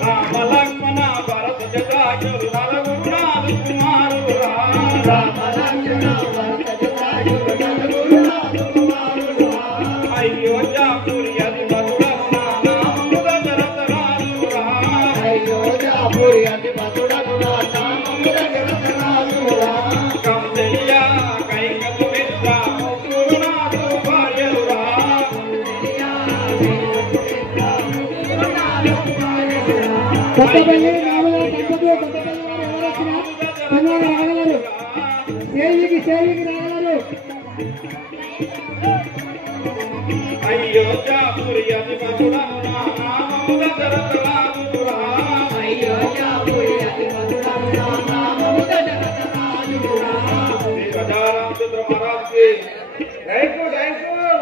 రామలక్ష్మణ భరత జటాయులు నలుగురు కుమారులు అయోధ్యాపురి అది మధురము నా నామము దశరథ రాజురా అయోధ్యాపురి అది మధురము నా నామము దశరథ రాజురా కౌసల్య కైకసు మిత్ర ముగ్గురునాథు భార్యలురా కొత్తపల్లి రామల దంపతులు కొత్తపల్లి వారు ఎవరు వచ్చినా కన్యాగా రాగలరు సేవికి రాగలరు అయోధ్యాపురి అది మధురము నా నామము దశరథ రాజురా అయోధ్యాపురి అది మధురము నా నామము దశరథ రాజురా శ్రీ గజారామచంద్ర మహారాజ్ కి థ్యాంక్ యూ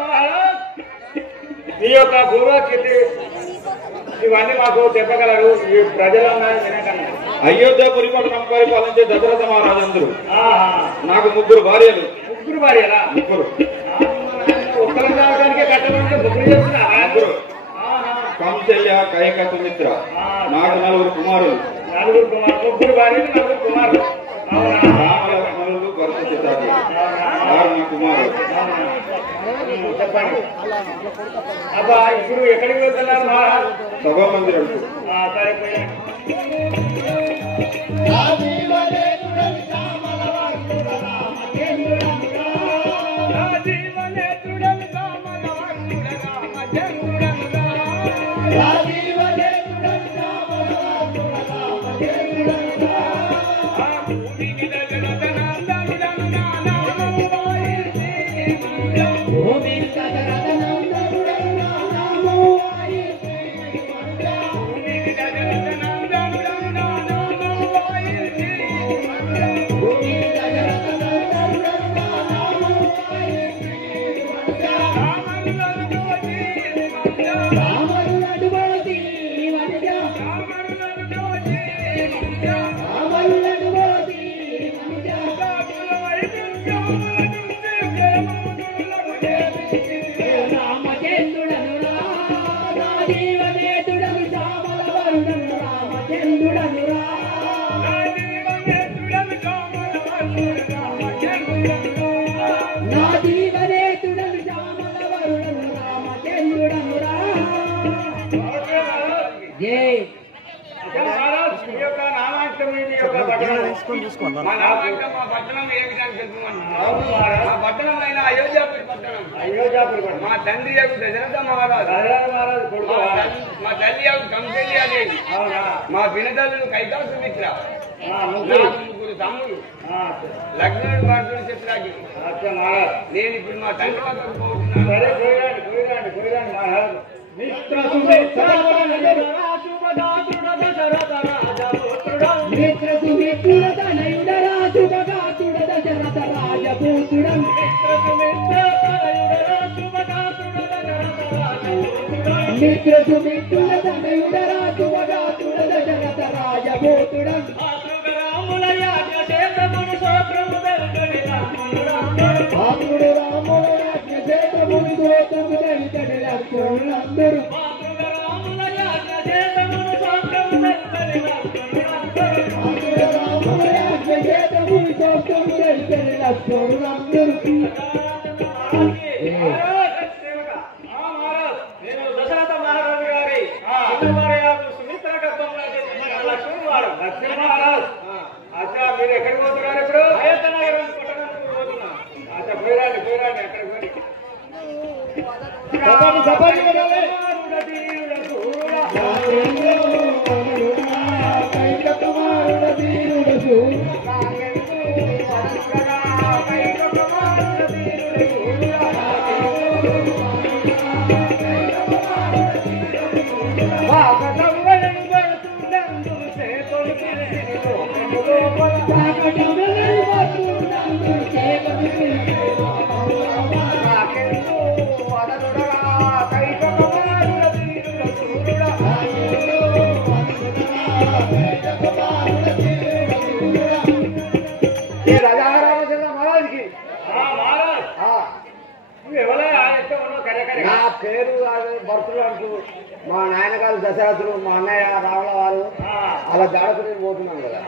మహారాజ్ మీ యొక్క పూర్వకీర్తి ఇవన్నీ మాకు చెప్పగలరు ఈ ప్రజలన్నా వినకన్నా అయోధ్యాపురి పట్టణం పరిపాలించే దశరథ మహారాజందరూ నాకు ముగ్గురు భార్యలు భార్యలా ముగ్గురు ఒక్కరి దానికే కట్టమంటే ముగ్గురు చేస్తున్నారు ముగ్గురు కౌసల్య కైకసు మిత్ర నాకు నలుగురు కుమారులు ముగ్గురు భార్యలు నలుగురు కుమారులు రామలక్ష్మణులు భరత జటాయులు వారు నా కుమారులు చెప్పండి అబ్బా ఇప్పుడు ఎక్కడికి వెళ్తున్నారు మహారాజ్ సభా మందిరంకు సరిపోయి మా తండ్రి దశరథ మహారాజు మా తల్లి కౌసల్య దేవి మా వినతలు కైకాసు మిత్ర ముగ్గురు తమ్ముడు లక్ష్మణుడు భరతుడు చిత్రాకి నేను ఇప్పుడు మా తండ్రి వద్దకు పోతున్నాను దశరథ మహారాజు గారి సుమిత్ర గర్భంలో లక్ష్మీ మహారాజ్ అచ్చా మీరు ఎక్కడికి పోతున్నారు ఇప్పుడు అయోధ్యనగరం పట్టణానికి పోతున్నా అచ్చా పోయిరాండి ఎక్కడికి పోయి రాజా రామచంద్ర మహారాజ్ కి మహారాజ్ నువ్వు ఎవరా నా పేరు భర్తలు అంటూ మా నాయనగారు దశరథులు మా అన్నయ్య రావణ వారు అలా దాడకు నేను పోతున్నాను కదా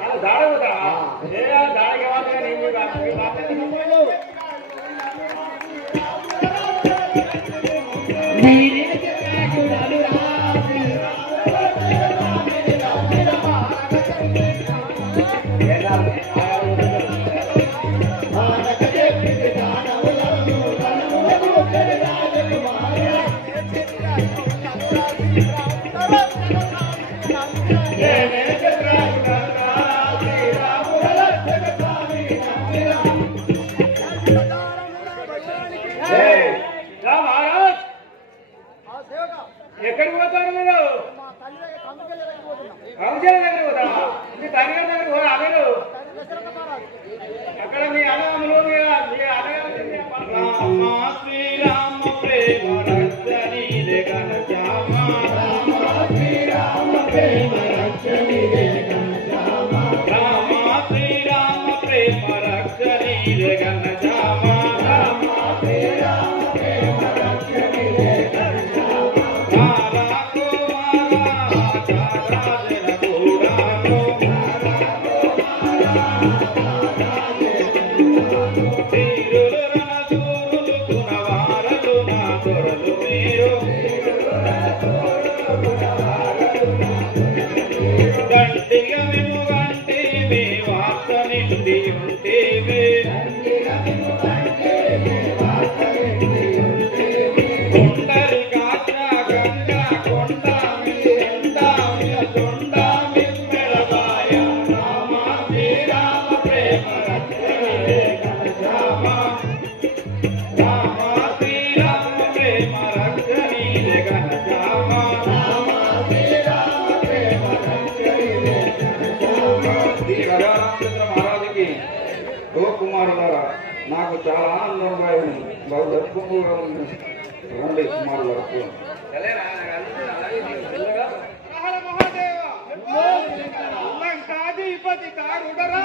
ఎక్కడికి పోతారు మీరు రామచంద్ర దగ్గర పోతారా మీ తల్లిగారి దగ్గర పోరా మీరు అక్కడ మీ అన్నములు మీ శ్రీరామ ప్రేమ రక్షణి శ్రీరామ ప్రేమ రక్షణి రామ శ్రీరామ ప్రేమ రక్షణి నాకు చాలా ఆనందంగా ఉంది బాగా జరుపుకుంటూగా ఉంది రండి కుమారుల లంకాధిపతి కారుడరా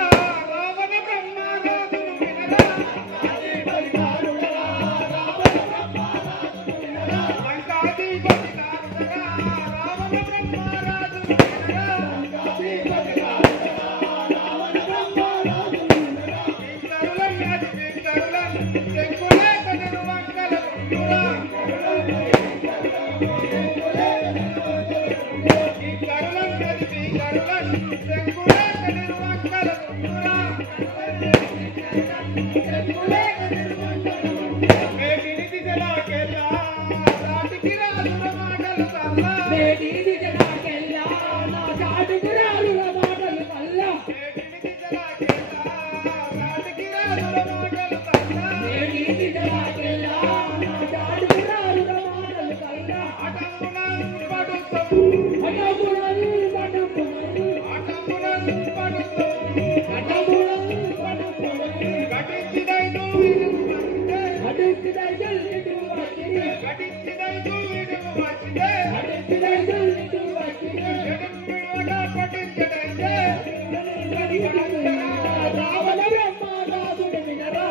రావణ బ్రహ్మరాజును వినరా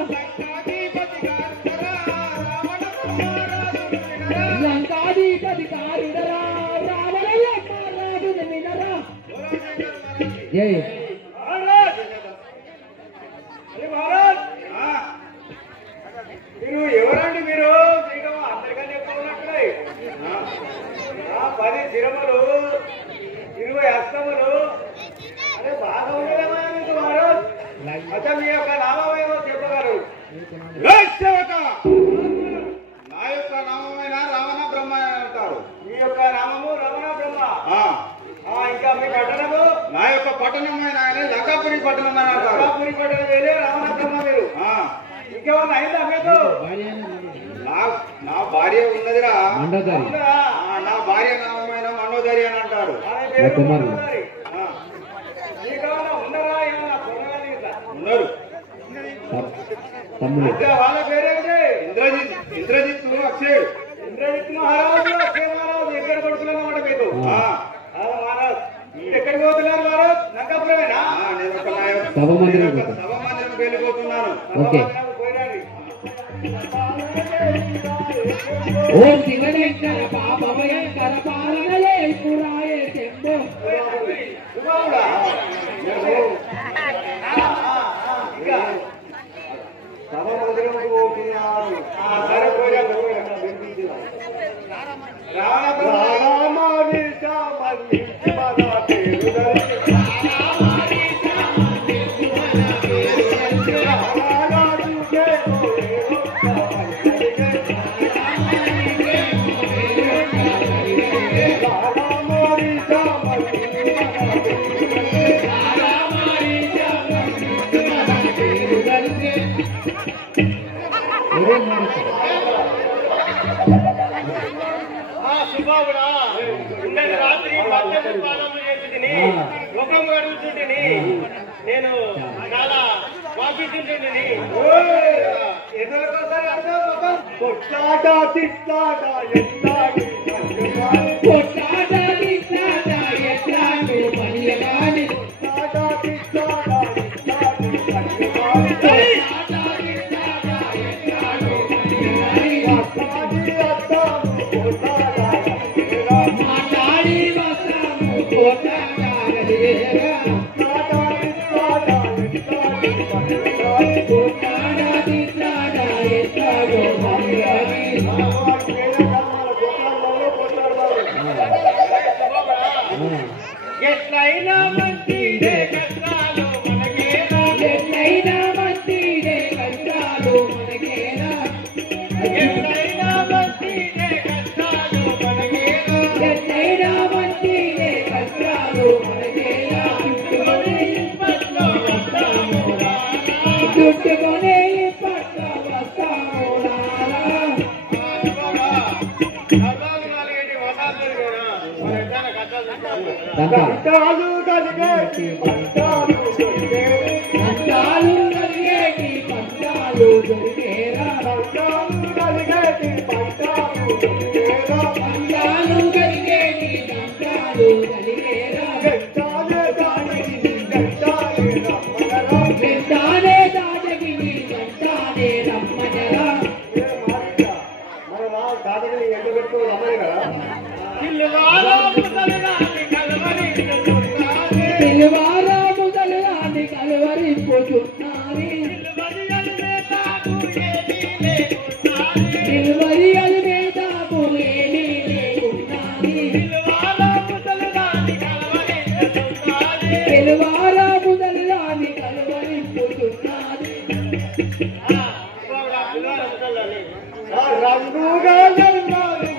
లంకాధిపతి కారుడరా రావణ బ్రహ్మరాజును వినరా జై మీరు ఎవరండి మీరు అందరికంటే ఎక్కువ 10 శిరములు 20 హస్తములు అరే బాగా ఉండేమా మీకు మహారాజ్ అచ్చా మీ యొక్క నామమేమో చెప్పగలరు నా యొక్క నామమైన రావణ బ్రహ్మ అంటారు మీ యొక్క నామము రమణ బ్రహ్మ ఇంకా మీ పట్టణము నా యొక్క పట్టణమైన ఆయన లంకాపురి పట్టణం అని అంటారు లంకాపురి పట్టణం వేలే రావణ బ్రహ్మ మీరు ఇంకేమన్నా అయిందా మీకు నా భార్య ఉన్నదిరా నా భార్య నామమైన మండోదరి అని అంటారు ఉన్నారు వాళ్ళ పేరేంటి ఇంద్రజిత్ అక్షయుడు ఇంద్రజిత్ మహారాజు అక్షయ మహారాజు ఎక్కడ పడుతున్నారన్నమాట మీకు మహారాజ్ ఎక్కడికి పోతున్నారు మహారాజ్ లంకాపురమేనా నేను ఒక సభ మందిరం వెళ్ళిపోతున్నాను ఓకే ఓం శివశంకర పాప భయంకర పాలనలే పురాయే చెంబు రాత్రి పాలన చేసి ముఖం అడుగుతుంటిని నేను చాలా వాపిస్తుంటిని కొట్లాట తిట్లాట కొట్లాట తిట్లాట ఎట్లాడు పనియగాని ఎట్లయినా మంచిదే కష్టాలు మనకేనా ఎట్లయినా మంచిదే కష్టాలు మనకేనా ఎట్లయినా మంచిదే కష్టాలు మనకేనా ఎట్లయినా మంచిదే కష్టాలు మనకేనా చుట్టుకునే ఇప్పట్లో వస్తాము కష్టాలు కలిగేటి కష్టాలు కష్టాలు కలిగేటి కష్టాలు దొరికేరా కష్టాలు కలిగేటి కష్టాలు కష్టాలు కలిగేటి కష్టాలు కలిగేరా కష్టాలే దానికి కష్టాలే రమ్మనరా వెంటానే దాటకి వెంటానే రమ్మనరా పిలువారా ముసలిదాన్ని కలవరింపుచున్నాని నిలువరి అలిమేదాకు ఏమీ లేకున్నాని పిలువారా ముసలిదాన్ని కలవరింపుచున్నాని రంగుగా జన్మాలు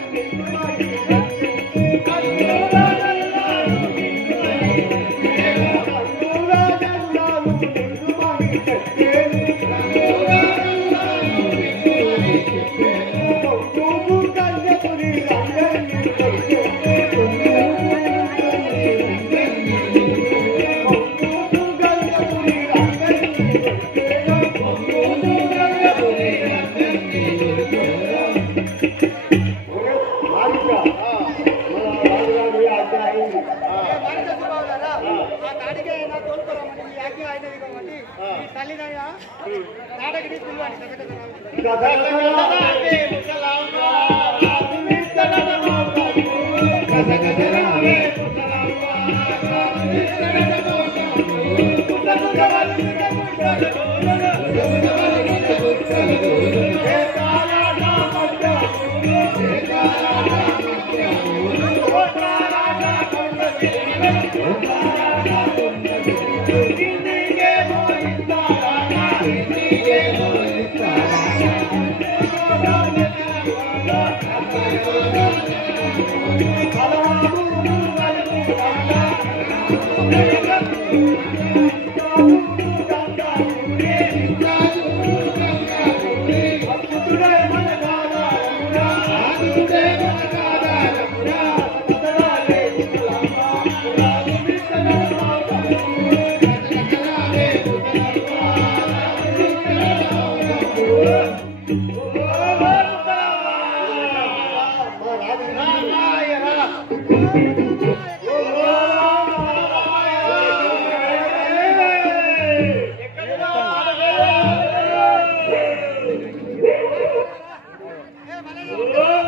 Oh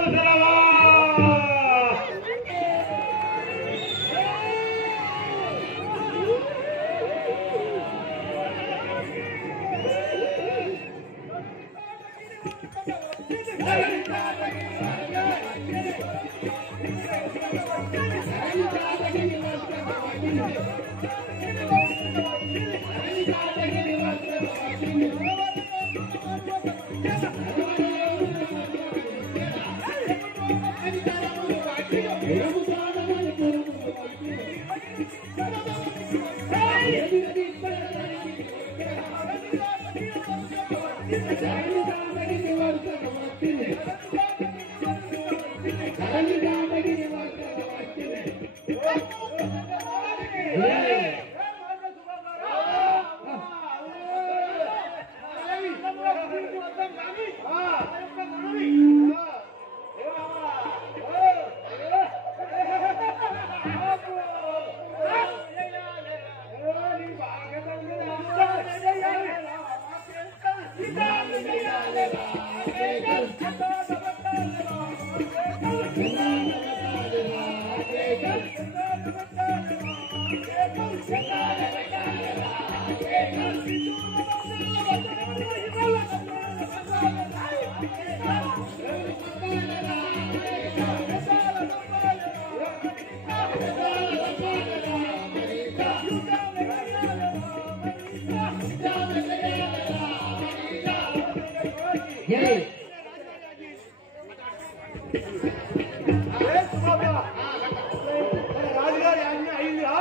రాజుగారి అన్ని అయిందా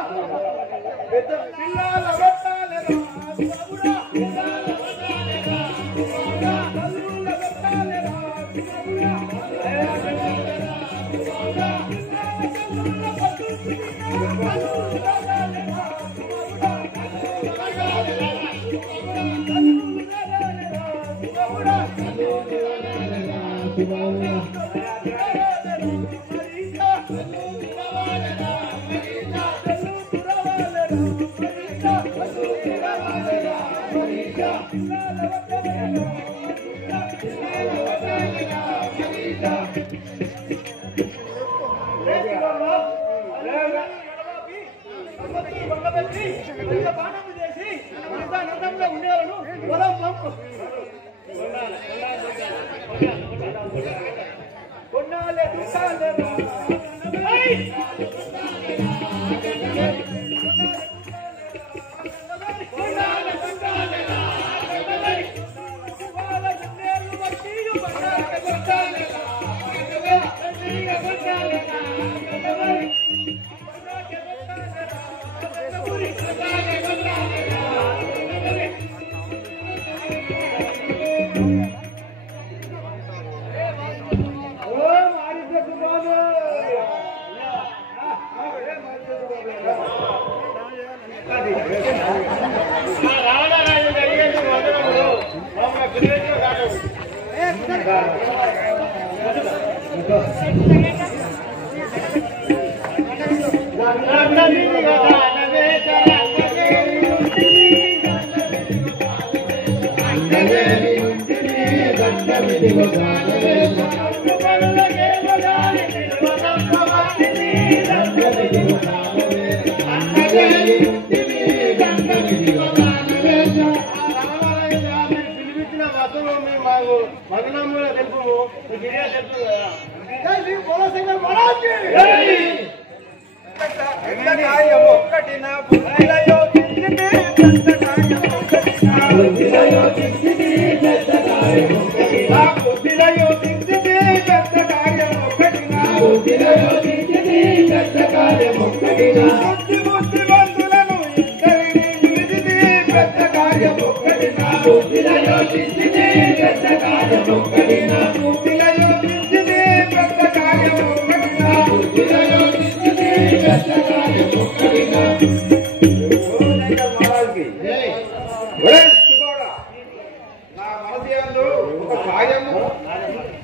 పెద్ద పిల్లల పెట్టాలి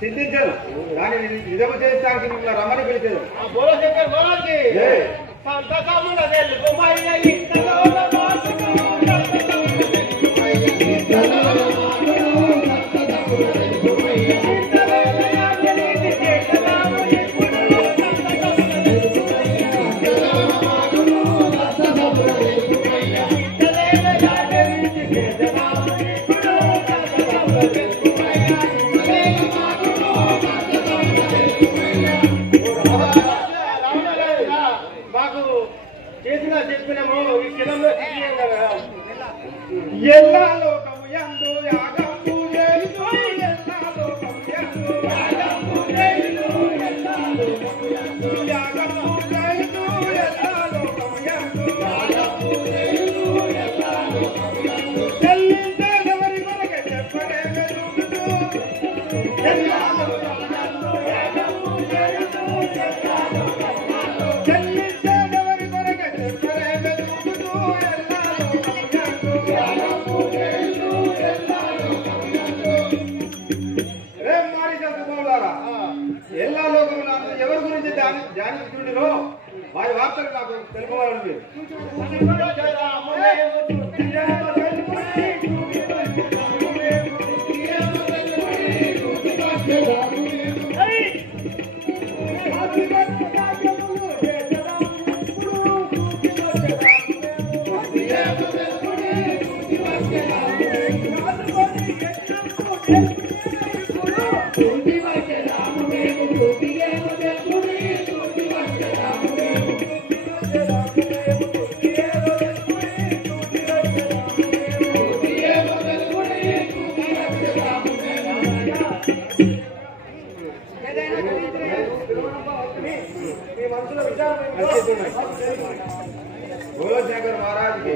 సిద్ధించారు దాన్ని నిజము చేస్తానికి మిమ్మల్ని రమ్మని పిలిచారు చెప్పినాము ఈ కిలంలో తీయం కదా ఎల్లా లోకము యందు యాగము చేయుచు ఎల్లా లోకము యందు యాగము చేయుచు ఎల్లా లోకము యందు యాగము చేయుచు ఎల్లా లోకము యందు యాగము చేయుచు ఎల్లా లోకము యందు చెల్లించగవరి కొరకే చెప్పడే వెలుగుతూ ఎల్లా లోకము యందు యాగము చేయుచు ఎల్లా లోకము యందు చెల్లించగవరి కొరకే చెప్పడే వెలుగుతూ ఎల్లా లోకము యందు యాగము చేయుచు ఎల్లా లోకము యందు రే మారి చదువుకోవాలా ఎల్లా లోకమున ఎవరి గురించి ధ్యానిస్తుండో వారి వార్తలు నాకు తెలుసుకోవాలని శంకర్ మహారాజ్ కి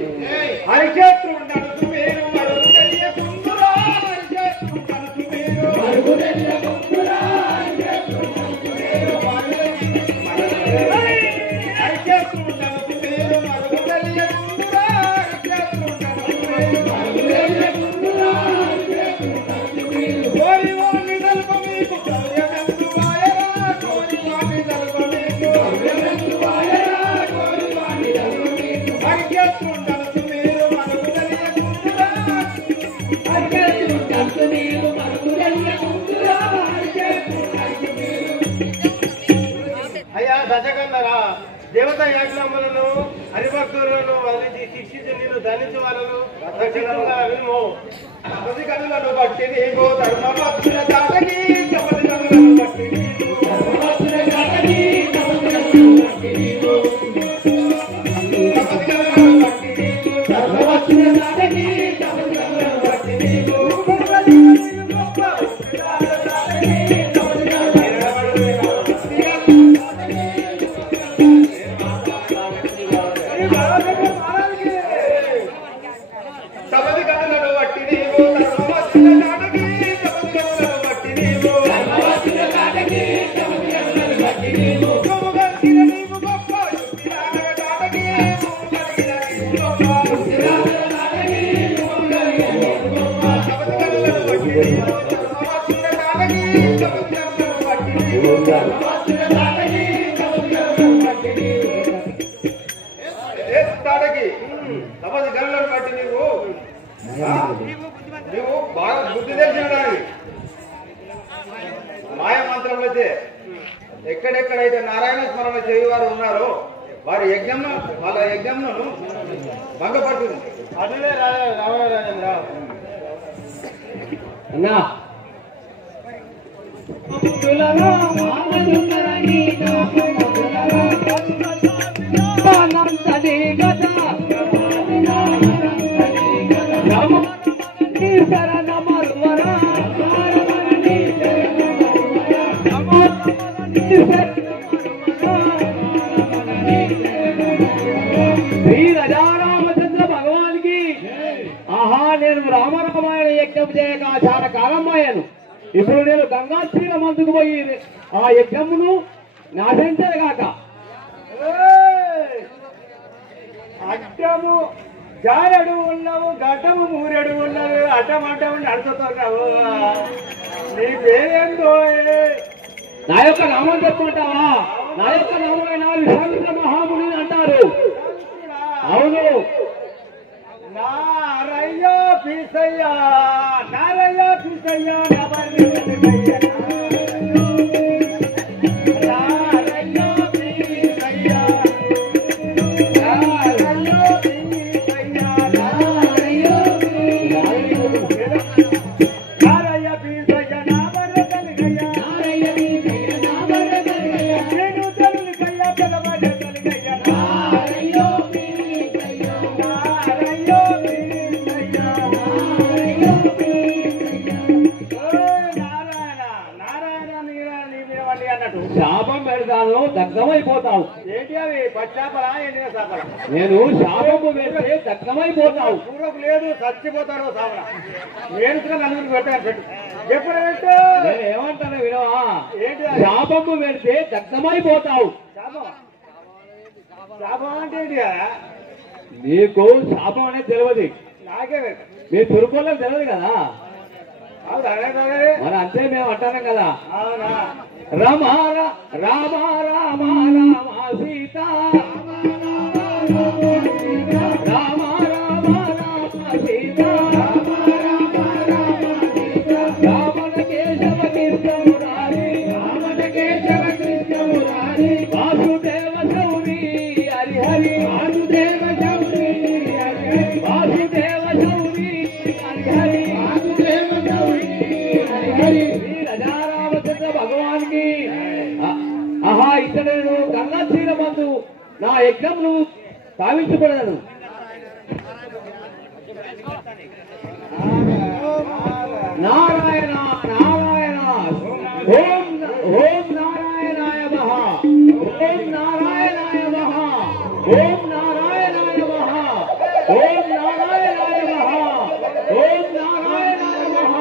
హరిక్షేత్రం నడుచు మీరు మరుగు తెలియకుందురా హరిక్షేత్రం నడుచు మీరు మరుగు తెలియకుందురా హరిక్షేత్రం నడుచు మీరు హరిక్షేత్రం నడుచు మీరు మరుగు తెలియకుందురా హరిక్షేత్రం నడుచు మీరు మరుగు తెలియకుందురా హరిక్షేత్రం నడుచు మీరు కోరి వాణి నల్ప మీకు కౌర్యమెందు వాయరా కోరి వాణి నల్ప మీకు కౌర్యమెందు వాయరా కోరి వాణి నల్ప హరిక్షేత్రం నడుచు మీరు మరుగు తెలియకుందురా హరిక్షేత్రం నడుచు మీరు మరుగు తెలియకుందురా హరిక్షేత్రం నడుచు మీరు అయ్యా దశకందరా దేవత యాజ్ఞములను హరిభక్తులను వదిలించి శిక్షించి నేను ధనించు వాళ్ళను రక్షించుగా వినుము పది కనులను బట్టి నీకు ధర్మభక్తుల దాటకి కపటి కనులను బట్టి నీకు ధర్మభక్తుల దాటకి కపటి కనులను బట్టి నీకు కపటి కనులను బట్టి నీకు ధర్మభక్తుల దాటకి కపటి కనులను బట్టి నీకు సపది కనులను బట్టి నీవు ధర్మభక్తుల దాటకి కపటి కనులను బట్టి నీవు ధర్మభక్తుల దాటకి కపటి కనులను బట్టి నీవు గోగల్కిన నీవు గొప్ప యుక్తిరాగ దాటకి గోగల్కిన నీవు గొప్ప యుక్తిరాగ దాటకి గోగల్కిన నీవు గొప్ప సపది కనులను బట్టి నీవు ధర్మభక్తుల దాటకి కపటి కనులను బట్టి నీవు ధర్మభక్తుల దాటకి కపటి కనులను బట్టి నీవు దాటకి సపది కనులను బట్టి నీవు నువ్వు బాగా బుద్ధి తెలిసినడానికి మాయ మంత్రం అయితే ఎక్కడెక్కడైతే నారాయణ స్మరణ చేయవారు ఉన్నారో వారి యజ్ఞము వాళ్ళ యజ్ఞమును భంగపడుతుంది అదే రామరాజేంద్ర అన్నా శ్రీ రజారామచంద్ర భగవానికి ఆహా నేను రామరామాయణ యజ్ఞం చేయక చాలా కాలం అయ్యాను. ఇప్పుడు నేను గంగా తీర మందుకు పోయి ఆ యజ్ఞమును నాశించగాక అడ్డము జారడు ఉన్నావు గడ్డము మూరెడు ఉన్నది అడ్డమడ్డము నడుచుతున్నావు నీ పేరేందో నా యొక్క నామం చెప్పుకుంటావా? నా యొక్క నామైన విశ్వామిత్ర మహాముని అంటారు. అవును నారయ్య పీసయ్య నారయ్య పీసయ్య చెప్పండి అన్నట్టు. శాపం పెడతాను దగ్ధమైపోతావు. ఏంటి అవి పచ్చాపలా ఎండిన చేపల? నేను శాపము పెడితే దగ్ధమైపోతావు. పూరకు లేదు చచ్చిపోతాడు సావన. నేను నలుగురికి పెట్టాను పెట్టు ఎప్పుడు పెట్టు. నేను ఏమంటాను వినవా? ఏంటి శాపము పెడితే దగ్ధమైపోతావు. శాపం? శాపం అంటే ఏంటి? నీకు శాపం అనేది తెలియదు. నాకే మీ తురుకోళ్ళకి తెలియదు కదా. అవునా? మరి అంతే మేము అంటాం కదా. అవునా? రామ రామ రామ రామ సీత రామ రామ రామ సీత రామణ కేశవ కృష్ణ మురారి రామణ కేశవ కృష్ణ మురారి వాసుదేవ శౌరి హరి హరి వాసుదేవ శౌరి హరి హరి వాసుదేవ శౌరి హరి హరి వాసుదేవ శౌరి హరి హరి శ్రీ రాజారామచంద్ర భగవాన్ కి ఆహా ఇతడు కన్నా శ్రీరమందు నా యజ్ఞమును భావించబడను. నారాయణ నారాయణ ఓం ఓం నారాయణాయ నమః ఓం నారాయణాయ నమః ఓం నారాయణాయ నమః ఓం నారాయణాయ నమః ఓం నారాయణాయ నమః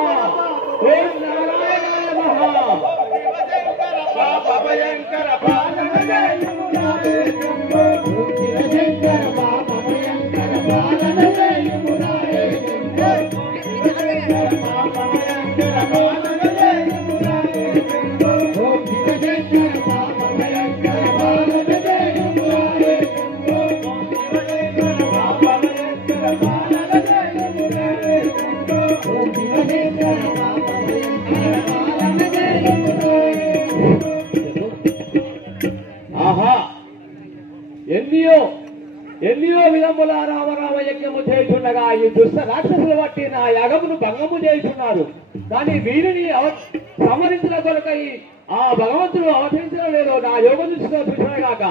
ఓం నారాయణాయ నమః. భయంకర పాలన జయమురారే శివశంకర బాబ భయంకర పాలన జయమురారే శివశంకర బాబ భయంకర పాలన జయమురారే ఓం శివశంకర బాబ భయంకర పాలన జయమురారే ఓం శివశంకర బాబ భయంకర పాలన జయమురారే ఓం శివశంకర బాబ భయంకర పాలన జయమురారే. ఆహా ఎన్నియో ఎన్నియో విధముల రామరామ యజ్ఞము చేయుచుండగా ఈ దుష్ట రాక్షసులు బట్టి నా యాగమును భంగము చేయుచున్నారు. కానీ వీరిని సంహరించిన కొరకై ఆ భగవంతుడు అవతరించడం లేదో నా యోగ దృష్టిలో చూసినగాక.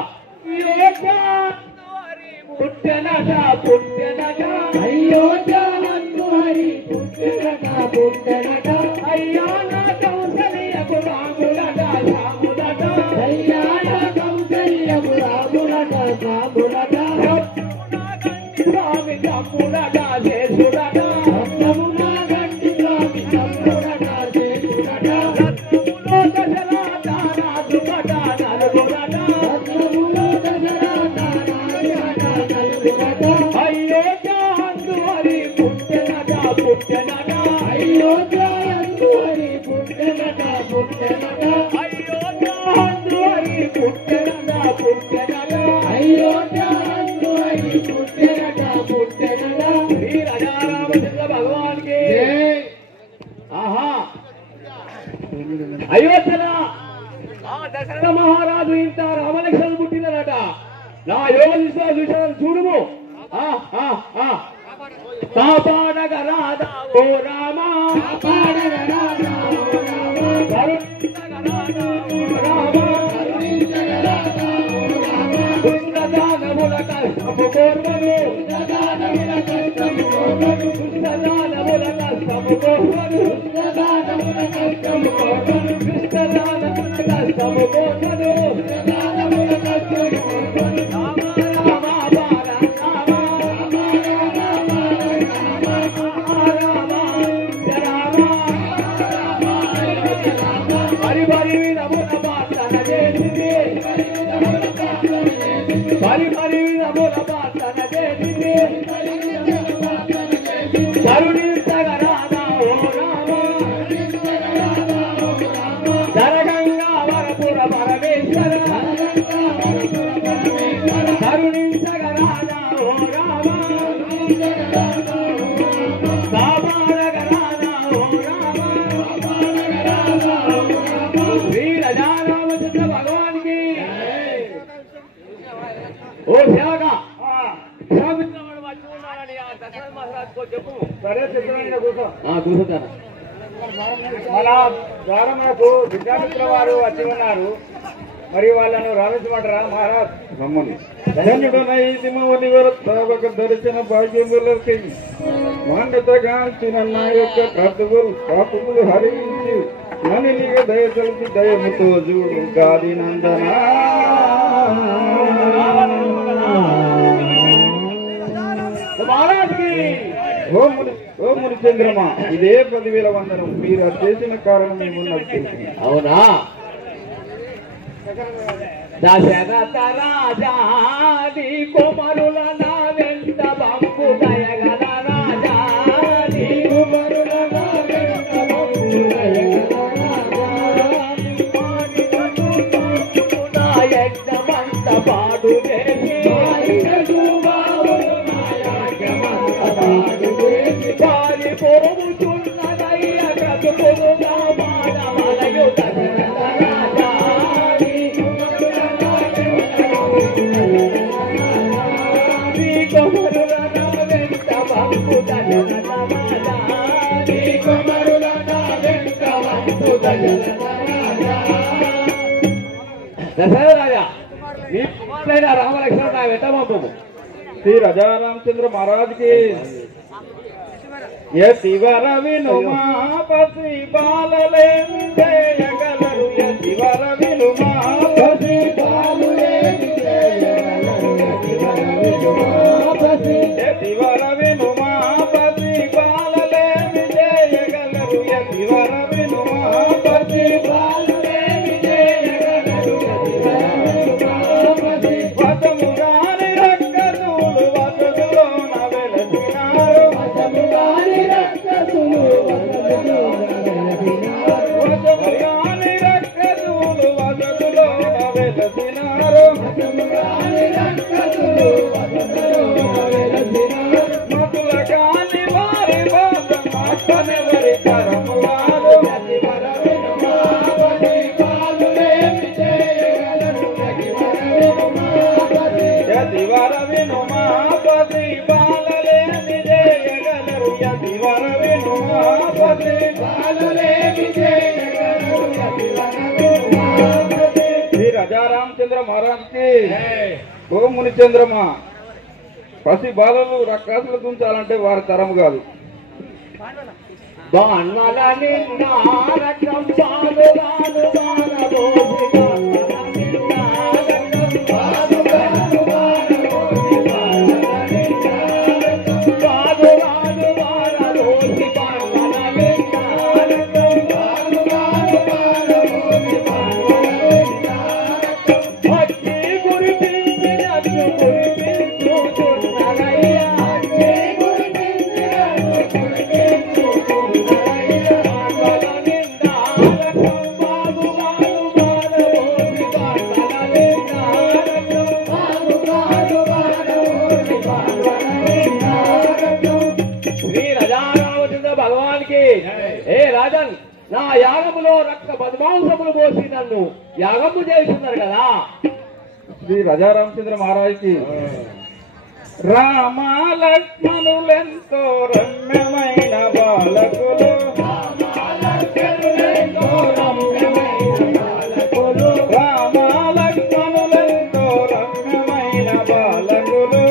పుట్టెనట పుట్టెనట అయ్యో జాను హరి పుట్టెనట పుట్టెనట అయ్యా నా కౌసల్యకు రాములట రాములట అయ్యా నా కౌసల్యకు రాములట రాములట స్వామి తమ్ముడట చేసుడట రత్నమునా గంటి స్వామి తమ్ముడట చేసుడట రత్నములో దశరథ రాజుగట నలుగురట రత్నములో దశరథ రాజుగట నలుగురట అయ్యో జాను హరి పుట్టెనట పుట్టెనట అయ్యో జాను హరి పుట్టెనట పుట్టెనట అయ్యో జాను హరి పుట్టెనట పుట్టెనట అయ్యో జాను హరి పుట్టెనట పుట్టెనట. శ్రీ రాజారామచంద్ర భగవాన్ కి ఆహా అయోధ్యన ఆ దశరథ మహారాజు ఇంత రామలక్ష్మణులు పుట్టినరట. నా యోగ చూసాను చూడుము. కాపాడగ రాధా ఓ రామ కాపాడగ రాధా ఓ రామ కరుణించగ రాధా ఓ రామ కరుణించగ రాధా ఓ రామ దుష్టదానముల కష్టము కోర్వను దుష్టదానముల కష్టము కోర్వను దుష్టదానముల కష్టము కోర్వను దుష్టదానముల కష్టము కోర్వను దుష్టదానముల కష్టము కోర్వను దుష్టదానముల కష్టము కోర్వను రామ రామ బాల రామ హరి హరి నముల పాటన చేసింది హరి హరి నముల పాటన చేసింది కరుణించగ రాధా ఓ రామ జరగంగా వరపుర పరమేశ్వర కరుణించగ రాధా ఓ రామ కాపాడగ రాధా ఓ రామ శ్రీ రాజారామచంద్ర భగవాన్ కి ఓ సేవక విశ్వామిత్రుడు వచ్చి ఉన్నాడని ఆ దశరథ మహారాజుకు చెప్పు. సరే చిత్రమైన కూర్చో. కూర్చుంటాను. మన ద్వారమునకు విద్యామిత్ర వారు వచ్చి ఉన్నారు. మరి వాళ్ళను రావించమంటారా మహారాజ్? రమ్మని ధన్యుడనై దిమవని వరత్తావక దర్శన భాగ్యములకి మాండత గాంచిన నా యొక్క కర్తవులు పాపములు హరించి నన్ను నీకు దయ కలిసి దయముతో చూడు గాది నందన ఓ ముని చంద్రమ ఇదే 10,000 వందనం మీరు చేసిన కారణం ఏమున్నది అవునా దశరథ రాజాది కుమారుల నా వెంట బంపు దయగల రాజాది కుమారుల నా వెంట బంపు దయగల నా యజ్ఞమంత పాడు చేసి వారి పోముచున్నదయ్య కదుపుగా మానవలయు దశరథ రాజాది కుమారుల నా వెంట బంపు దశరథ రాజాది కుమారుల నా వెంట బంపు దశరథ దశరథ రాజా నీ కుమారులైన రామలక్ష్మణ నా వెంట పంపము శ్రీ రాజా రామచంద్ర మహారాజ్ కి యతివర వినుమా పసి బాలలేమి చేయగలరు యతివర వినుమా పసి బాలలేమి చేయగలరు యతివర వినుమా పసి బాలలేమి చేయగలరు యతివర వినుమా పసి బాలలేమి చేయగలరు వసముగాని రక్కసులు వసతులోన వెలసినారు వసముగాని రక్కసులు వసతులోన వెలసినారు మతుల కాని వారి బాధ మాటనెవరి తరము వారు యతివర వినుమా పసి బాలలేమి చేయగలరు యతివర వినుమా పసి బాలలేమి చేయగలరు శ్రీ రాజా రామచంద్ర మహారాజ్ కి ఓ ముని చంద్రమ పసి బాలలు రక్కసులు తుంచాలంటే వారి తరము కాదు బాణల నిన్న రక్తం పాలుగాను ఏ రాజన్ నా యాగములో రక్త పద్మాంసములు పోసి నన్ను యాగము చేస్తున్నారు కదా శ్రీ రాజా రామచంద్ర మహారాజ్ కి రామ లక్ష్మణులెంతో రమ్యమైన బాలకులు రామ లక్ష్మణులెంతో రమ్యమైన బాలకులు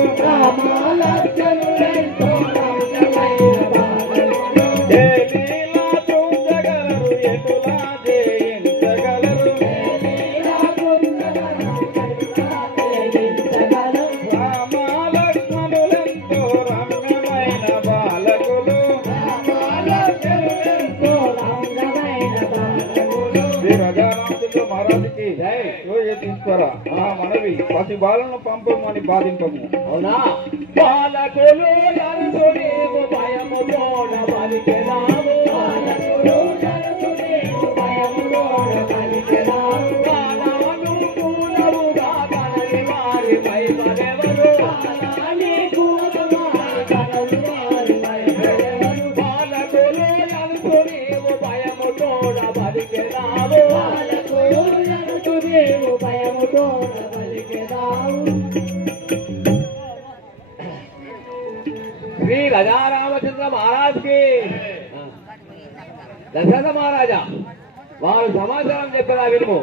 ఏ లీలా చూచగలరు ఎటులా జయించగలరు రామ లక్ష్మణులెంతో రమ్యమైన బాలకులు శ్రీ రాజా రామచంద్ర మహారాజుకి తీసుకోరా ఆ మనవి పసి బాలను పంపమని బాధింపము అవునా బాలకులు నరుసునేవు భయము తోడ పలికెదాము బాలానుకూలముగా కనని వారి భయపడెవరు బాలకులు నరుసునేవు భయము తోడ పలికెదాము శ్రీ రాజా రామచంద్ర మహారాజ్ కి దశరథ మహారాజా వారు సమాచారం చెప్పరా వినుము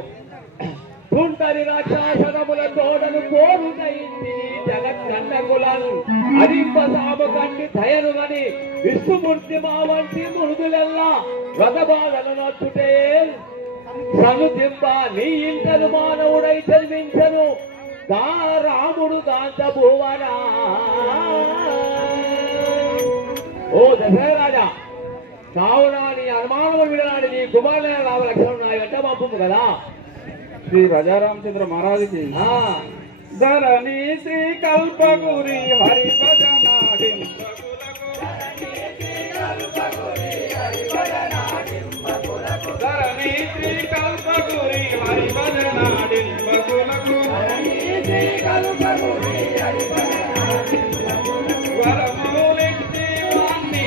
తుంటరి రాక్షసముల తోడను కోరునైంది జగత్కండకులను అరింపసాము కంటి దయనుమని విష్ణుమూర్తి మా వంటి మునుగులెల్లా వ్రతబాధను నచ్చుటే సనుదింప నీ ఇంటను మానవుడై చదివించను దా రాముడు దాంత భువనా. ఓ దశరథరాజా, కావున నీ అనుమానము విడనాడి నీ కుమారులైన రామ లక్ష్మణుడు నా వెంట పంపుము కదా. శ్రీ రాజారామచంద్ర మహారాజుకి ధరణి శ్రీ కల్పగురి హరి భజనాడి ధరణి శ్రీ కల్పగురి హరి భజనాడి వరమూలించి వాణ్ణి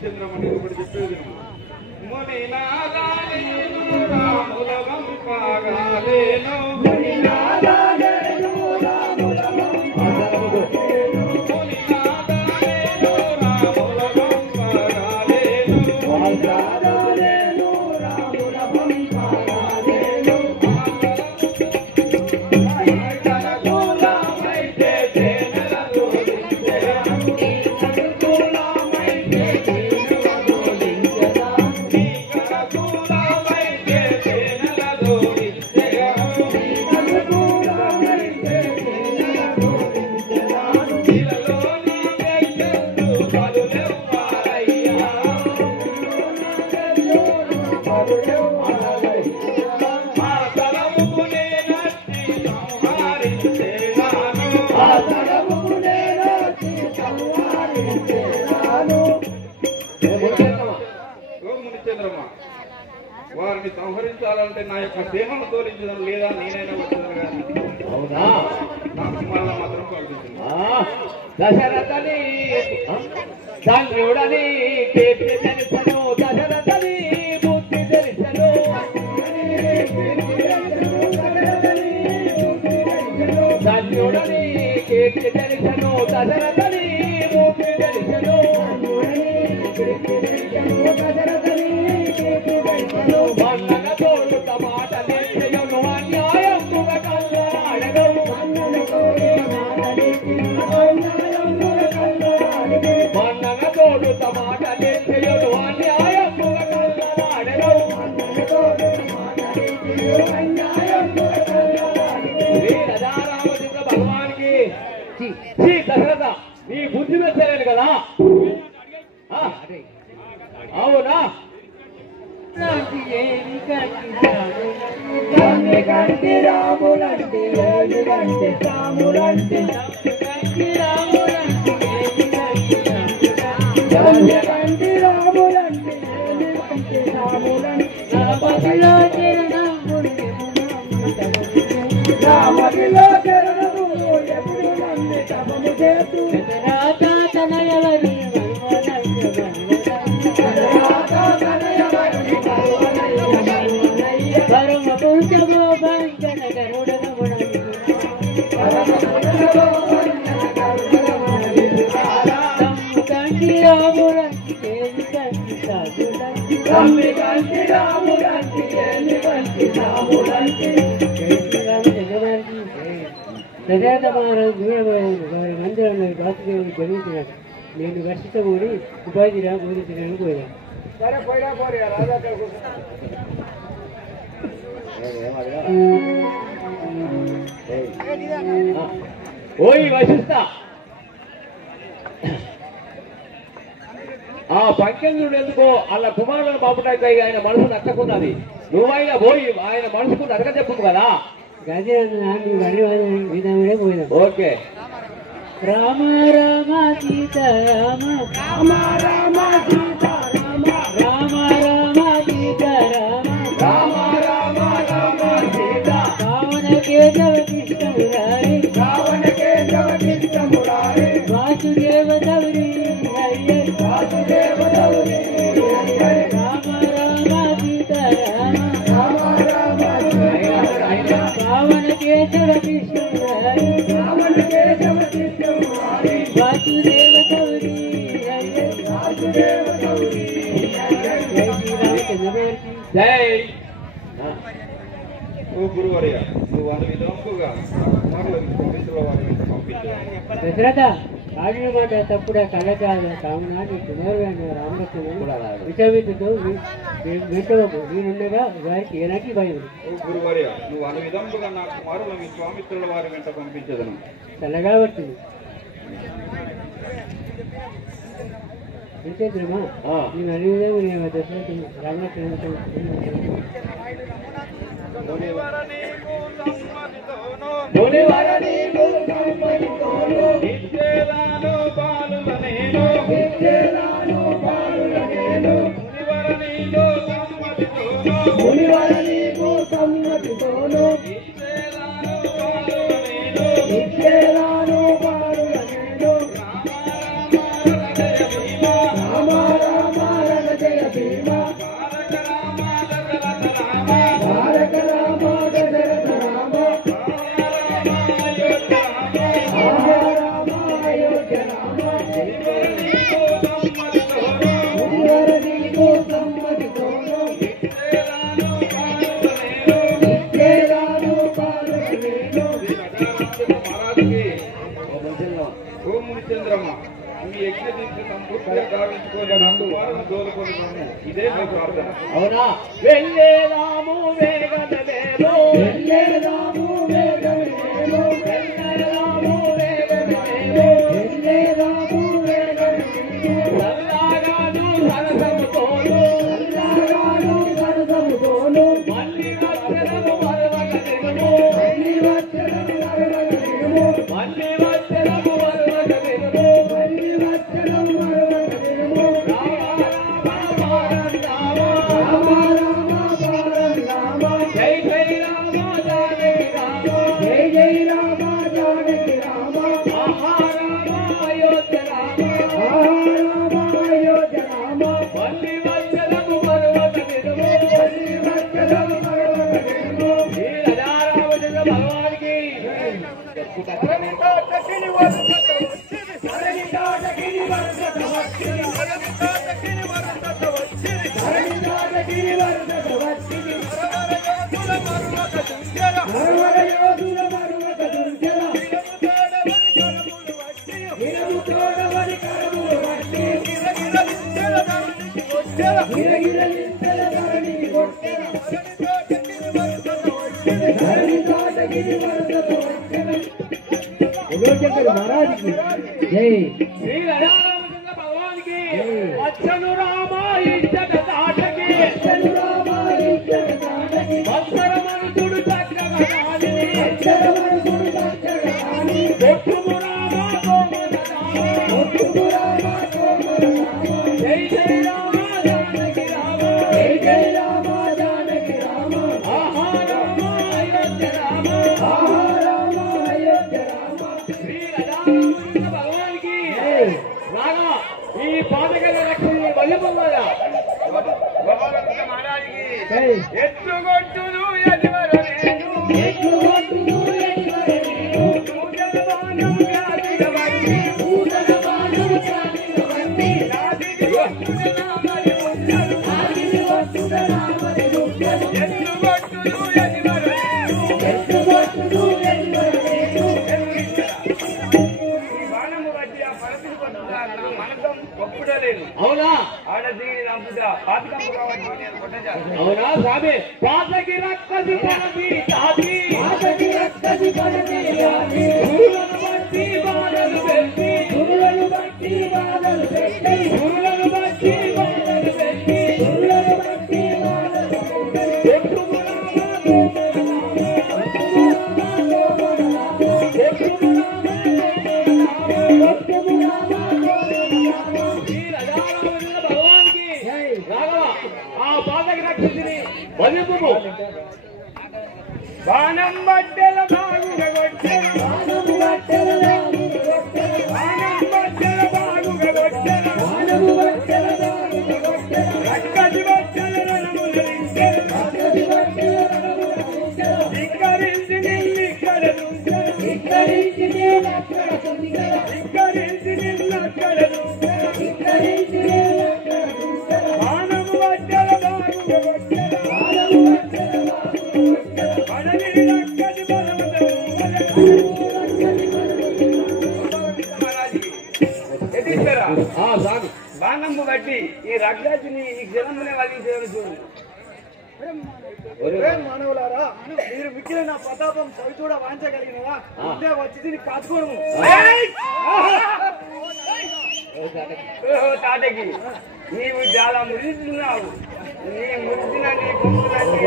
చంద్రమణి ఒకటి చెప్పేది ముని నారాయణు రాముల వంపగాలేను వారిని సంహరించాలంటే నా యొక్క దేహం తోలించడం లేదా నేనైనా వచ్చేది కానీ అవునా నా కుమారులు మాత్రం కలుగుతుంది. దశరథని తండ్రుడని కీర్తి తెలుసను, దశరథని బుద్ధి తెలుసను, తండ్రుడని కీర్తి తెలుసను, దశరథని బుద్ధి తెలుసను, మన్నన తోడుత మాట నేర్చను అన్యాయముగ కల్లాడగవు, మన్నన తోడుత మాట నేర్చను అన్యాయముగ కల్లాడగవు. శ్రీ రాజారామచంద్ర భగవానికి శ్రీ దశరథ నీ బుద్ధి మెచ్చలేదు కదా. అవునా కంటి రాములంటే ఏడుగంటి రాములంటే కంటి రాములంటే ఏడుగంటి రాములంటే రామదిలో చరణము ఎప్పుడు నన్ను తమము చేతు తనయవరి పరమ పురుషమో భంజన గరుడను కంటి రాములంటి కంటి సాగులంటి కంటి రాములంటి కంటి రాములంటి దశరథ మహారాజు దూరమైన వారి మందిరంలో వాసుదేవుడు జరుగుతున్నాడు. నేను వర్షితమూని ఉపాధిరా బోధించడానికి పోయాను. సరే పోయినా పోయి రాజా ఓయ్ వశిష్ఠ, ఆ పంకజుడు ఎందుకో అలా కుమారులను పంపటానికి ఆయన మనసు నచ్చకున్నది. నువ్వైనా పోయి ఆయన మనసుకు నడక చెప్పు కదా. ఓకే. రామ రామ సీత రామ రామ రామ సీత రామ రామ రామ సీత రామ రామ రామ రామ సీత రావణ కేశవ కృష్ణ మురారి రావణ కేశవ కృష్ణ మురారి వాసుదేవ గౌరీ హరి జై ఓ గురువర్య నువ్వు అంత విధంగా పవిత్రుల వారిని పంపించాను. దశరథ ఆడిన మాట తప్పుడా కళకాల కావున నీ కుమారుడైన రామలక్ష్మణుడు విషమితుతో వెంటవకు నేనుండగా వారికి ఏనాటి భయం. ఓ గురువర్య నువ్వు అను విధంగా నా కుమారుల విశ్వామిత్రుల వారి వెంట పంపించదను. చల్లగా పట్టింది విచేద్రమా నేను అడిగినా నేను దశరథ రామలక్ష్మణుడు అవునా వెళ్ళేదాము వేగనమేమో వెళ్ళేదాము వేగనమేమో వెళ్ళేదాము వేగనమేమో వెళ్ళేదాము వేగనమేమో సల్లాగాను సరసముతోను సల్లాగాను సరసముతోను మళ్ళీ వచ్చరము మరవకనేమో మళ్ళీ వచ్చరము మరవకనేమో మళ్ళీ వచ్చరము మరవకనేమో మళ్ళీ వచ్చరము మరవకనేమో महाराज की जय श्री रामचंद्र भगवान की अच्छनु रामा इज्जत दाटकी अच्छनु रामा इज्जत दाटकी अक्षर मनुजुడు చక్రగాని అక్షర మనుజుడు చక్రగాని ఒట్టుము రామ కోమరామ ఒట్టుము రామ కోమరామ జై జై రామ జానకి రామ జై జై రామ జానకి రామ ఆహా రామ అయోధ్య రామ ఆహా రామ అయోధ్య రామ శ్రీ రామచంద్ర భగవాన్ की రాగా ఈ పాదగల రక్షణ వల్లబొమ్మల మహారాజుకి ఎత్తుగొట్టును ఎదివరనేను ఎత్తుగొట్టును ఎదివరనేను పూజలవాను వ్యాధిగవన్ని పూజలవాను వ్యాధిగవన్ని నాదిది వస్తున నామరి ముద్దలు నాదిది వస్తున నామరి ముద్దలు ఎత్తుగొట్టును ఎదివరనేను ఎత్తుగొట్టును ఎదివరనేను ఈ బాణము బట్టి ఆ పరసుడు పట్టుగా నా మనసం ఒప్పుడలేను. అవునా ఆడది రంపుదా పాతికంపు కాబట్టి నేను కొట్టజాను. అవునా స్వామి పాతకి రక్కసి పరది తాది పాతకి రక్కసి పరది తాది గురులను బట్టి బాధలు పెట్టి గురులను బట్టి బాధలు పెట్టి గురులను బట్టి బాధలు పెట్టి గురులను బట్టి బాధలు పెట్టి ఎత్తుము రామ కోమరామ ఎత్తుము రామ ఈ రాజారామచంద్ర భగవాన్ की రాఘవ ఆ పాదకి రక్షించి వదిలిపు బాణం బట్టెల బాగుగా కొట్టెల బాణము బట్టెల బాగుగా కొట్టెల బాణం బట్టెల బాగుగా కొట్టెల బాణము బట్టెల బాగుగా కొట్టెల రక్కసి బట్టెల రణములరించెల రక్కసి బట్టెల రణములరించెల ధిక్కరించి నిన్నక్కడ నుంచెల ధిక్కరించి నేనక్కడ తుంచెల ధిక్కరించి నిన్నక్కడ నుంచెల ధిక్కరించి నేనక్కడ తుంచెల బాణము బట్టెల బాగుగా కొట్టెల ప్రాణంపు బట్టి ఈ రగ్గాచిని ఈ జనమునే వదిలించేవారు చూడు. మానవులారా, మీరు మిక్కిన నా ప్రతాపం చవి చూడ వాంచగలిగినదా? ముందే వచ్చి దీన్ని కాచుకోవడము. ఓహో తాటకి, నీవు చాలా మురిస్తున్నావు. నీ మురిసిన నీ బొమ్మలన్నీ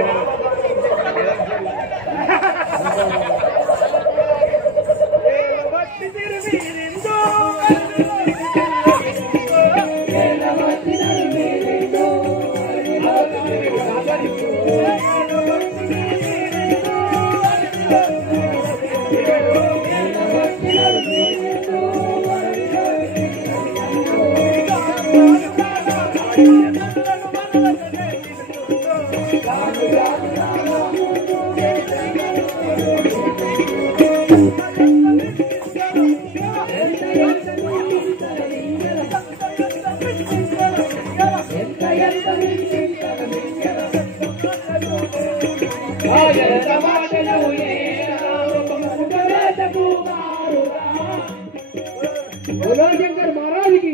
శంకర్ మహారాజుకి.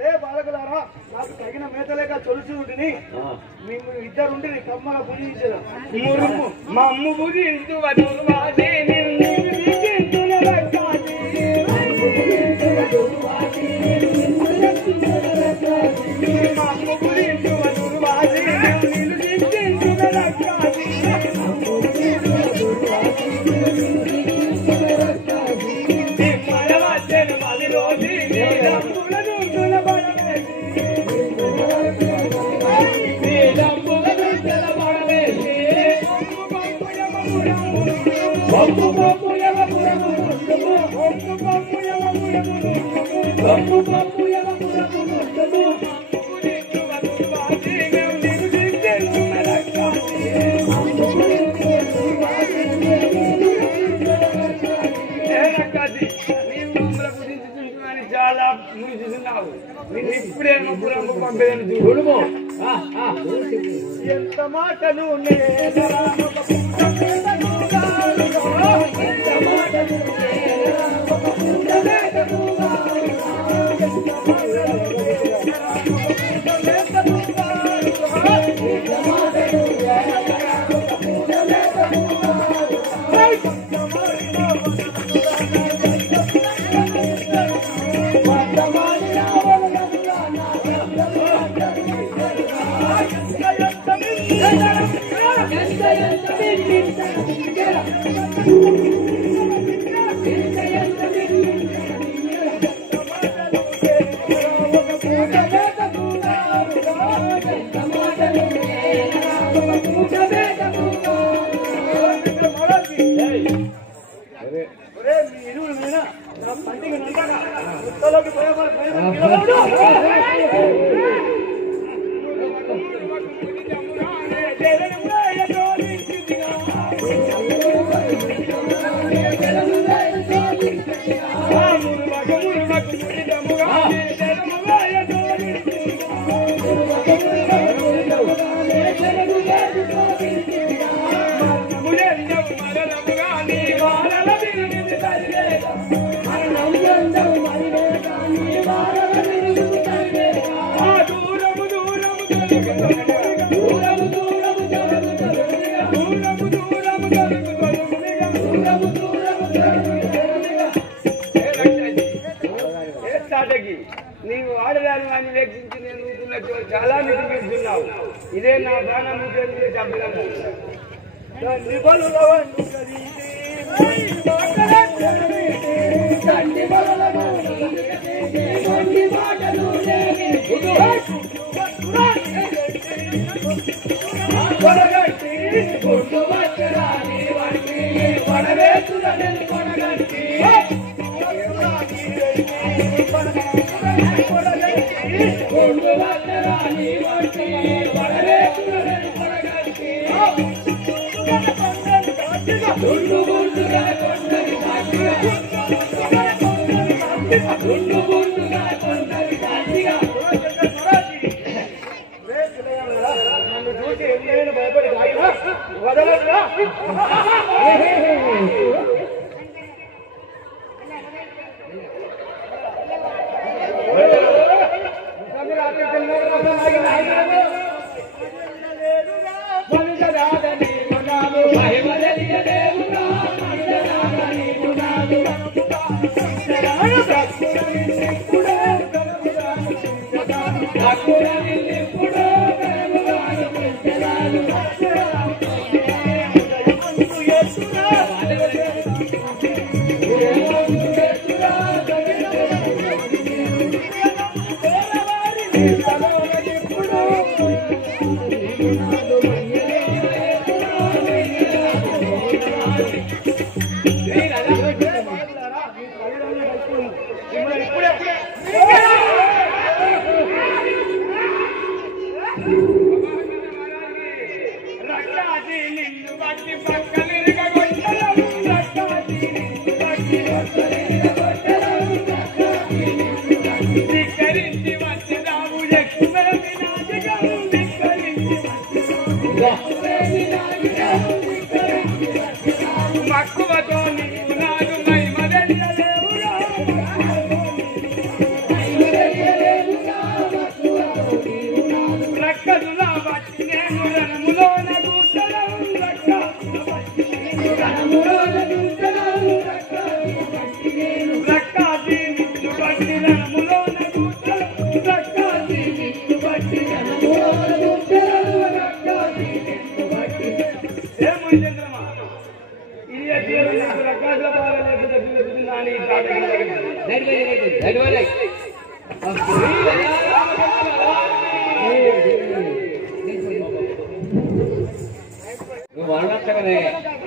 రే బాలకులారా, నాకు తగిన మేతలేక చొలుచుడిని మేము ఇద్దరుండి కమ్మల పూజించదా. మా అమ్ము పూజించు వధువు వాదే నిన్ను పూజించున రగ్గాచి. మా అమ్ము పూజించు వధువు వాదే నిన్ను పూజించున రగ్గాచి. మరవచ్చను మది రోజు చాలా ముగిస్తున్నావు. నిన్ను ఇప్పుడే పురంపు పంపేదని చూడు. ఎంత మాటలు నీవు ఆడదాని వాడిని వీక్షించి నేను ఊరుకున్నట్టు చాలా నిధిస్తున్నావు. ఇదే నా ప్రాణం చంపడం. నన్ను చూసి ఎన్నైనా భయపడి వదలరా.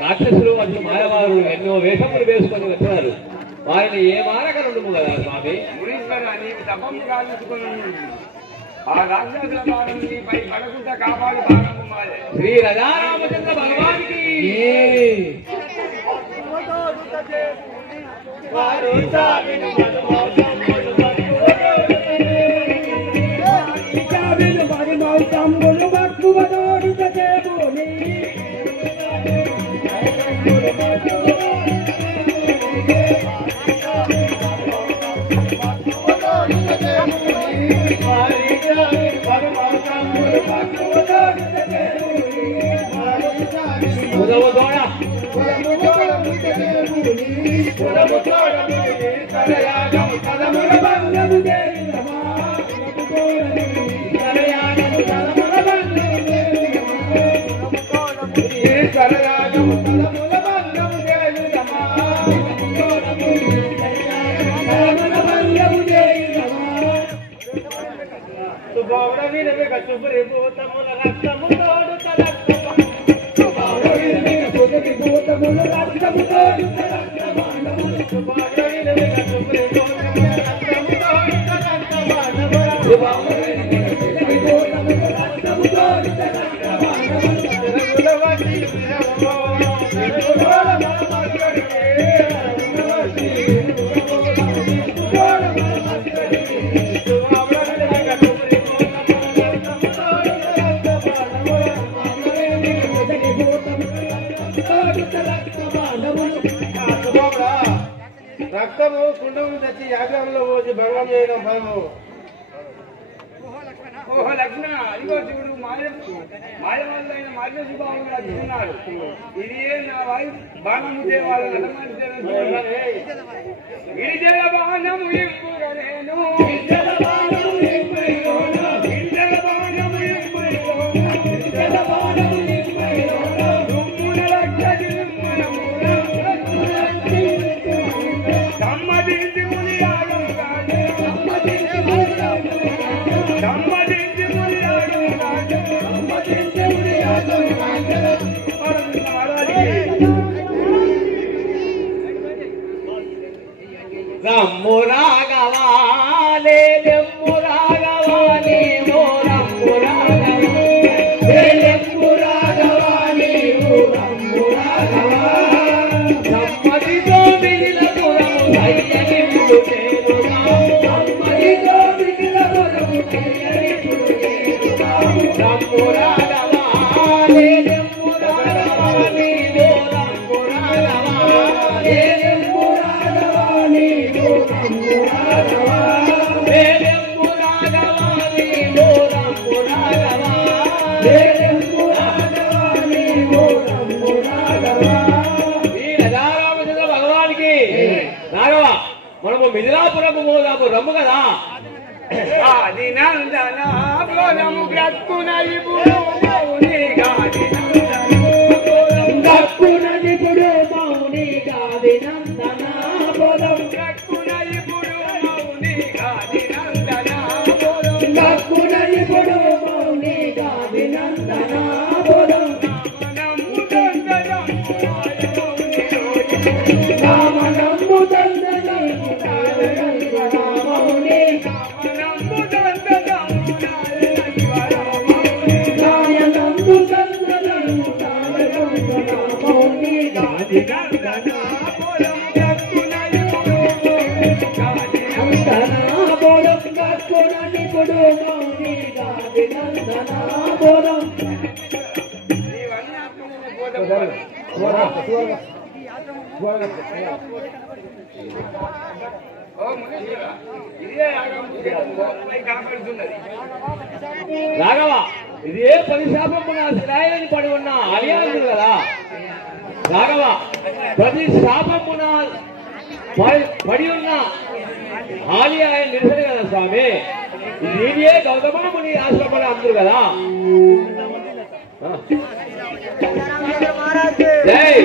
రాక్షసులు మరియు మాయవారు ఎన్నో వేషములు వేసుకొని వచ్చారు. వారిని ఏ మారగలము కదా స్వామి? నీకు తప్పము కాల్చుకుని ఆ రాక్షసుల బాధ నీపై పడకుండా కాపాడు భాగము మాదే. శ్రీ రామచంద్ర భగవానికి రక్తము కుండము తెచ్చి యాగంలో పోసి భంగం చేయడం భయము. ఓహో లగ్న ఇదిగో శివుడు మాయవాళ్ళైన మార్గశి బాబు ఉన్నారు. ఇది నా వాయి బాణము దేవాల గిరిజల బాణము ఇంపురనేను గిరిజల బాణము ఇంపురనేను గిరిజల బాణము ఇంపురనేను గిరిజల బాణము ఇంపురనేను దుమ్మున లక్షదిమునమున సమ్మదించి మునియాగం కాదు సమ్మదించి మునియాగం సమ్మదించి మునియాగం కాదు సమ్మదించి మునియాగం కాదు రమ్ము రాగవాలే లెమ్ము రాగవాని రమ్ము రాగవాలే లెమ్ము రాగవాని రమ్ము రాగవా సమ్మదితో మిగిల పురము దయ్యనిప్పుడు చేరుగా సమ్మదితో మిగిల పురము దయ్యనిప్పుడు చేరుగా రమ్ము రాగవాలే లెమ్ము రాగవాని రమ్ము రాగవాలే లెమ్ము రాగవాని రమ్ము రాగవా లెమ్ము రాగవాని రమ్ము రాగవా లెమ్ము రాగవాని రమ్ము రాగవా. ఈ రామచంద్ర భగవానికి రాఘవ మనము మిథిలాపురము పోదాము రమ్ము కదా. ఆది నందన బోధము గ్రక్కున ఇప్పుడు మౌనిగా దక్కునదిపుడు మౌనిగా నందన బోధం గ్రక్కున ఇప్పుడు మౌనిగా నందన బోధం దక్కునదిపుడు మౌనిగా నందన బోధం రామనమ్ము దందని రామౌని రామనమ్ము దందని రామౌని గాది నందన బోధం దక్కునదిపుడు మౌని గాది నందన బోధం రాఘవ ఇది ఏ పరిశాపము నా శిలాయని పడి ఉన్న ఆలయాలు కదా రాఘవ ప్రతి శాపమున పడి ఉన్న ఆలయ నిరసన కదా స్వామి ఇదే గౌతముని ఆశ్రమం అందరు కదా జై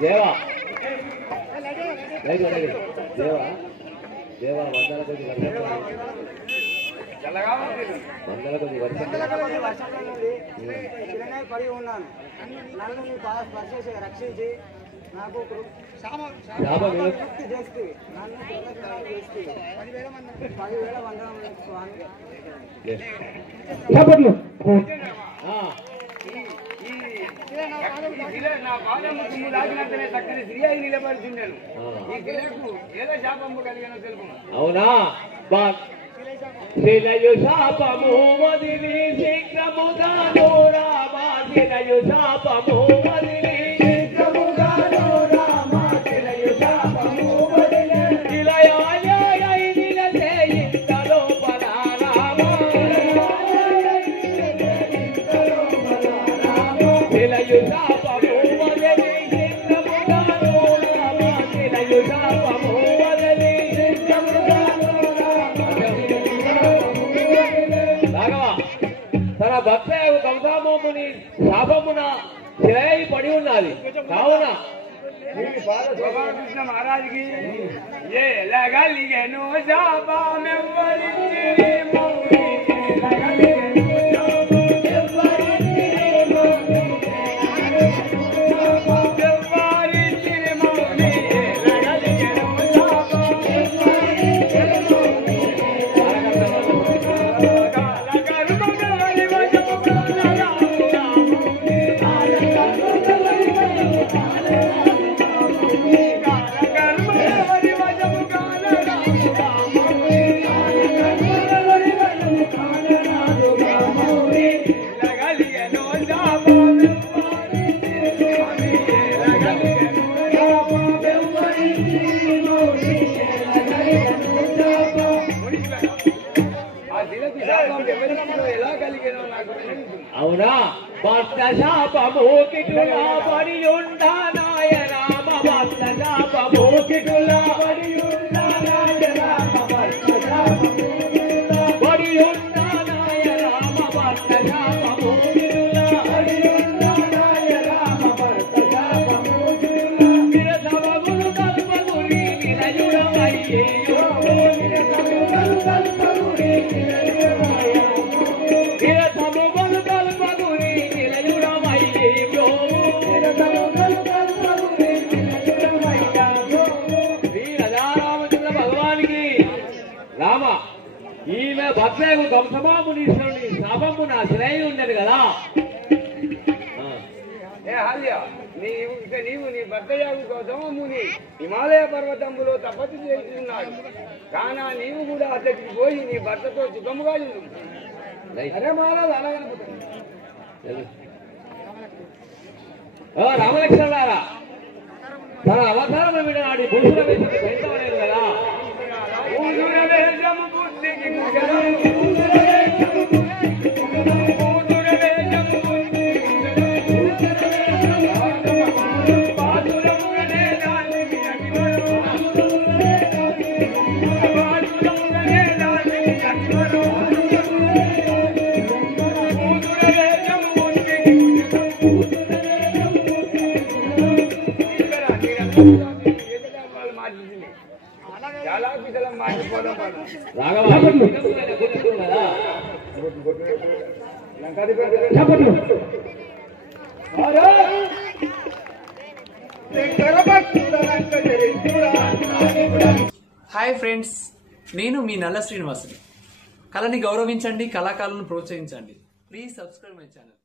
దేవా దేవా దేవా వందల కొద్ది పడి ఉన్నాను నన్ను నీ పరిచేసి రక్షించి నాకు చేస్తే నన్ను చేస్తే 10,000 వందనం స్వామి నా పాదము తుమ్ము దాకినంతనే చక్కని స్త్రీ అయి నిలబడుతున్నాను ఈ శిలకు ఏదో శాపము కలిగినో తెలుపు అవునా శిలయు శాపము వదిలి శీఘ్రముగాను రామా శిలయు శాపము వదిలి శీఘ్రముగాను రామా శిలయు శాపము వదిలి శిలయాయ నిలసే ఇంత లోపల రామా శిలయు శాపము వదిలి శీఘ్రముగాను రామా శిలయు శాపము వదిలి శీఘ్రముగాను తన భక్త గౌతముని శాపమున శిలై పడి ఉన్నది కావున కృష్ణ మహారాజుకి ఎలాగలిగను శాపమెవ్వరికి ఆ దినకు శాపం ఎవరిలో ఎలా కలిగేనో నాకు తెలియదు. అవునా భక్త శాపము కిటులా పడి ఉంటా నాయన భక్త శాపము కిటులా పడి ఉంటా నాయన భక్త శాపము పడి ఉంటా నాయన భక్త శాపము కిటులా పడి ఉంటా నాయన భక్త శాపము కిటులా విరసమగులు కల్పగురి నిలయుడమయ్యేయో విరసమగులు కల్పగురి నిలయుడమయ్యేయో విరసమగులు కల్పగురి నిలయుడమయ్యేయో విరసమగులు కల్పగురి నిలయుడమయ్యేయో శ్రీ రాజారామచంద్ర భగవానికి రామ ఈమె భక్తులకు కంసమామునీశ్వరుని శాపము నా శ్రేయి ఉండదు కదా. ఏ హాల్య నీవు నీ భర్త యాగం కోసం ముని హిమాలయ పర్వతములో తపస్సు చేస్తున్నాడు. కానా నీవు కూడా అతడికి పోయి నీ భర్తతో సుఖముగా ఉండు. అరే మహారాజు అలాగనుకుంటుంది. రామలక్ష్మణారా తన అవతారం వినాడు భూషణ వేసుకుని బయటలేదు కదా. ఊదురవేషము బుద్ధికి చాలా పిల్లలు మారిపోవడం హాయ్ ఫ్రెండ్స్, నేను మీ నల్ల శ్రీనివాసుని. కళని గౌరవించండి, కళాకారులను ప్రోత్సహించండి. Please subscribe my channel.